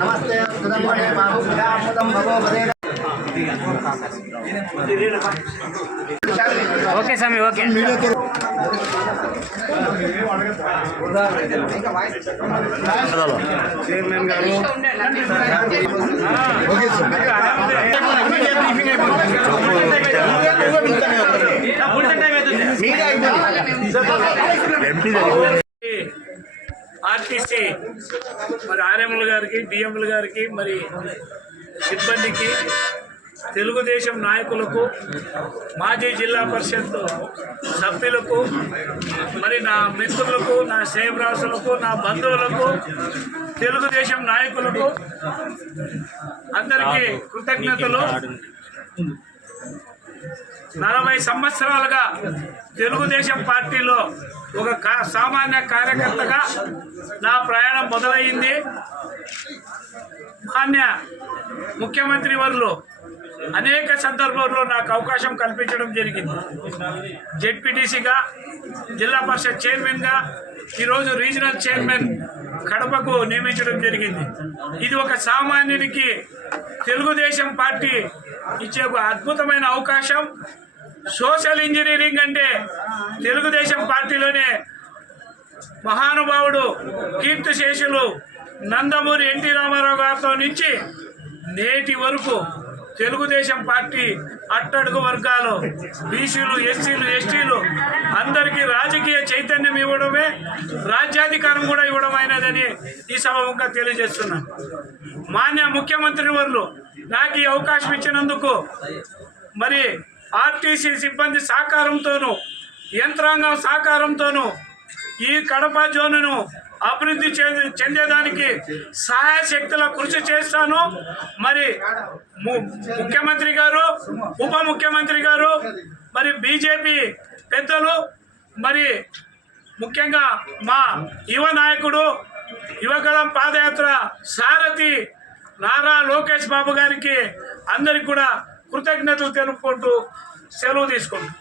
नमस्ते ओके स्वामी okay chairman गारू RTC మరి RML గారికి డిఎంఎల్ గారికి మరి సిబ్బందికి తెలుగుదేశం నాయకులకు మాజీ జిల్లా పరిషత్ సభ్యులకు మరి నా మిత్రులకు నా సేవరాసులకు నా బంధువులకు తెలుగుదేశం నాయకులకు అందరికీ కృతజ్ఞతలు. 40 సంవత్సరాలుగా తెలుగుదేశం పార్టీలో ఒక సామాన్య కార్యకర్తగా నా ప్రయాణం మొదలైంది. మాన్య ముఖ్యమంత్రి వర్యులు అనేక సందర్భాల్లో నాకు అవకాశం కల్పించడం జరిగింది. జెడ్పీటీసీగా, జిల్లా పరిషత్ చైర్మన్గా, ఈరోజు రీజనల్ చైర్మన్ కడపకు నియమించడం జరిగింది. ఇది ఒక సామాన్యునికి తెలుగుదేశం పార్టీ ఇచ్చే ఒక అద్భుతమైన అవకాశం. సోషల్ ఇంజనీరింగ్ అంటే తెలుగుదేశం పార్టీలోనే మహానుభావుడు కీర్తిశేషులు నందమూరి ఎన్టీ రామారావు గారితో నుంచి నేటి వరకు తెలుగుదేశం పార్టీ అట్టడుగు వర్గాలు, బీసీలు, ఎస్సీలు, ఎస్టీలు అందరికీ రాజకీయ చైతన్యం ఇవ్వడమే, రాజ్యాధికారం కూడా ఇవ్వడం అయినదని ఈ సభముగా తెలియజేస్తున్నాను. మాన్య ముఖ్యమంత్రి వర్యులు నాకు ఈ అవకాశం ఇచ్చినందుకు మరి ఆర్టీసీ సిబ్బంది సహకారంతోనూ, యంత్రాంగం సహకారంతోనూ ఈ కడప జోనును అభివృద్ధి చెందేదానికి సహాయ శక్తుల కృషి చేస్తాను. మరి ముఖ్యమంత్రి గారు, ఉప ముఖ్యమంత్రి గారు, మరి బీజేపీ పెద్దలు, మరి ముఖ్యంగా మా యువ నాయకుడు, యువగళం పాదయాత్ర సారథి నారా లోకేష్ బాబు గారికి అందరికి కూడా కృతజ్ఞతలు తెలుపుకుంటూ సెలవు తీసుకుంటాం.